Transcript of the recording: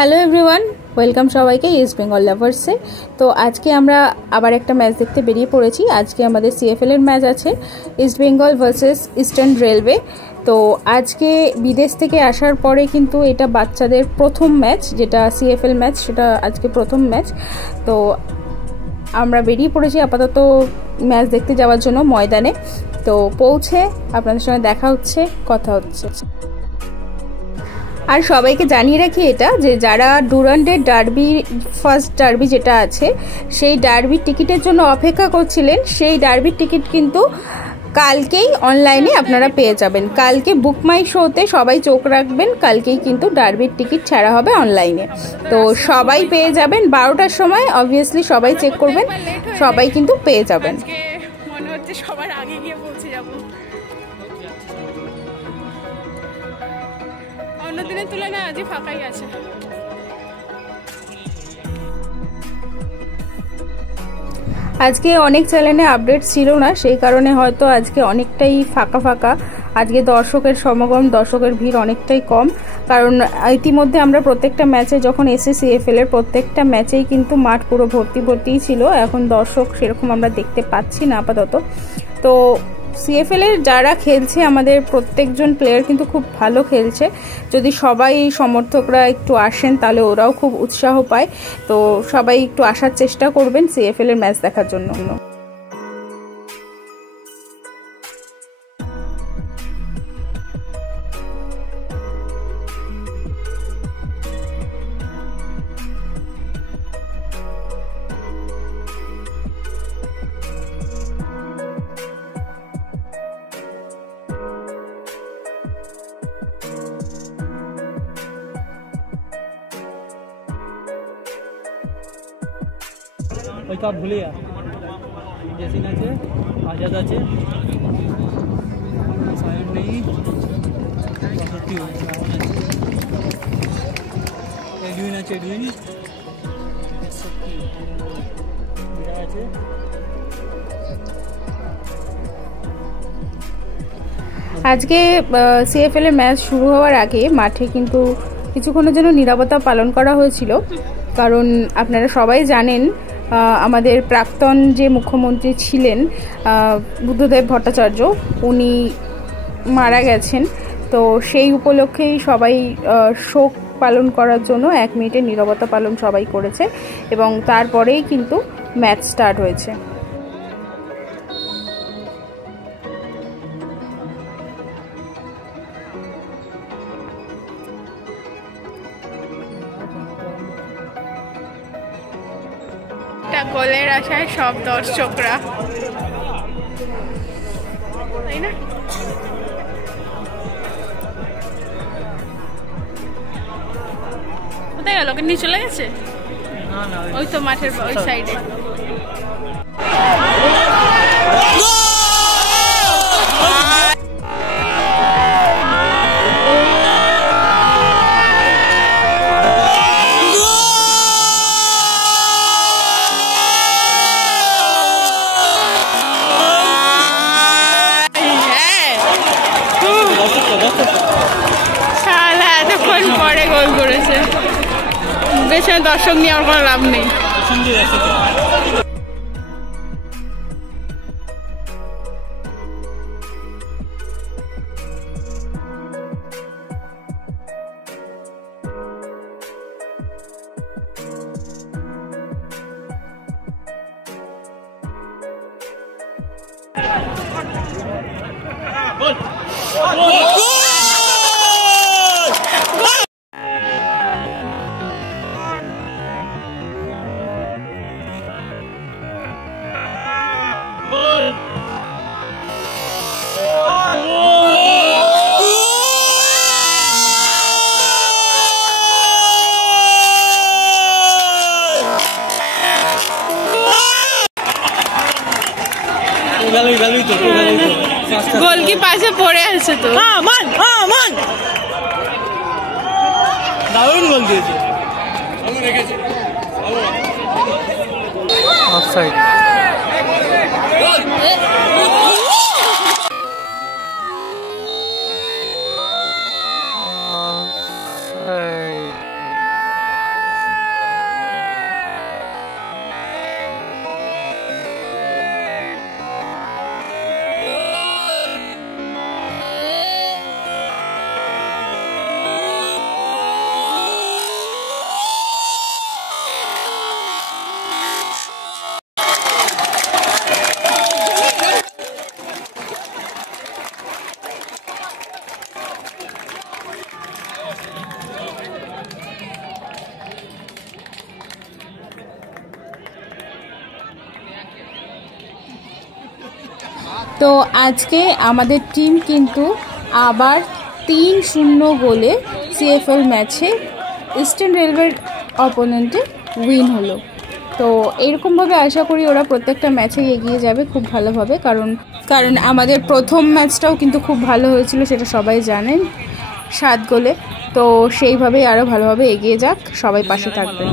Hello everyone, welcome সবাইকে east Bengal লাভার্সে। তো আজকে আমরা আবার একটা ম্যাচ দেখতে বেরিয়ে পড়েছি। আজকে আমাদের সিএফএল এর ম্যাচ আছে, east Bengal versus eastern railway. তো আজকে বিদেশ থেকে আসার পরে কিন্তু এটা বাচ্চাদের প্রথম ম্যাচ, যেটা সিএফএল ম্যাচ, সেটা আজকে প্রথম ম্যাচ। তো আমরা বেরিয়ে পড়েছি আপাতত ম্যাচ দেখতে যাওয়ার জন্য ময়দানে। তো পৌঁছে আপনাদের সঙ্গে দেখা হচ্ছে, কথা হচ্ছে। আর সবাইকে জানিয়ে রাখি এটা, যে যারা ডুরান্ডের ডার্বি, ফার্স্ট ডার্বি যেটা আছে, সেই ডার্বির টিকিটের জন্য অপেক্ষা করছিলেন, সেই ডার্বির টিকিট কিন্তু কালকেই অনলাইনে আপনারা পেয়ে যাবেন। কালকে বুক মাই শোতে সবাই চোখ রাখবেন, কালকেই কিন্তু ডার্বির টিকিট ছাড়া হবে অনলাইনে। তো সবাই পেয়ে যাবেন 12টার সময়, অবভিয়াসলি সবাই চেক করবেন, সবাই কিন্তু পেয়ে যাবেন। মনে হচ্ছে সবার আগে গিয়ে পৌঁছে যাবো, অন্য দিনের তুলনায় আজই ফাঁকাই আছে। আজকে অনেক চ্যানেলে আপডেট ছিল না, সেই কারণে হয়তো আজকে অনেকটাই ফাঁকা ফাঁকা। আজকে দর্শকের সমাগম, দর্শকের ভিড় অনেকটাই কম, কারণ ইতিমধ্যে আমরা প্রত্যেকটা ম্যাচে যখন এসে সিএফএল এর প্রত্যেকটা ম্যাচেই কিন্তু মাঠ পুরো ভর্তিই ছিল। এখন দর্শক সেরকম আমরা দেখতে পাচ্ছি না আপাতত। তো সিএফএল এর যারা খেলছে, আমাদের প্রত্যেকজন প্লেয়ার কিন্তু খুব ভালো খেলছে। যদি সবাই সমর্থকরা একটু আসেন তাহলে ওরাও খুব উৎসাহ পায়। তো সবাই একটু আসার চেষ্টা করবেন সিএফএল এর ম্যাচ দেখার জন্য। ওই তো ভুলে যা, জেসিন আছে, আজাদ আছে, সায়ন নেই, এডুইন আছে, এডুইন আছে। আজকে সিএফএল এর ম্যাচ শুরু হওয়ার আগে মাঠে কিন্তু কিছুক্ষণের জন্য নীরবতা পালন করা হয়েছিল, কারণ আপনারা সবাই জানেন আমাদের প্রাক্তন যে মুখ্যমন্ত্রী ছিলেন বুদ্ধদেব ভট্টাচার্য, উনি মারা গেছেন। তো সেই উপলক্ষেই সবাই শোক পালন করার জন্য 1 মিনিটের নীরবতা পালন সবাই করেছে, এবং তারপরেই কিন্তু ম্যাচ স্টার্ট হয়েছে। গোলের আশায় সব দর্শকরা, তাই না? কোথায় গেল? ওকে নিয়ে চলে গেছে, ওই তো মাঠের ওই সাইডে। পরে গোল করেছে, পেছনে দর্শক নিয়ে আর কোনো লাভ নেই। গোল কি পাশে পড়ে আছে তো, দারুণ গোল দিয়েছে, অফসাইড। তো আজকে আমাদের টিম কিন্তু আবার 3-0 গোলে সিএফএল ম্যাচে ইস্টার্ন রেলওয়ের অপোনেন্টে উইন হলো। তো এইরকমভাবে আশা করি ওরা প্রত্যেকটা ম্যাচে এগিয়ে যাবে খুব ভালোভাবে, কারণ আমাদের প্রথম ম্যাচটাও কিন্তু খুব ভালো হয়েছিল, সেটা সবাই জানেন, 7 গোলে। তো সেইভাবেই আরও ভালোভাবে এগিয়ে যাক, সবাই পাশে থাকবে।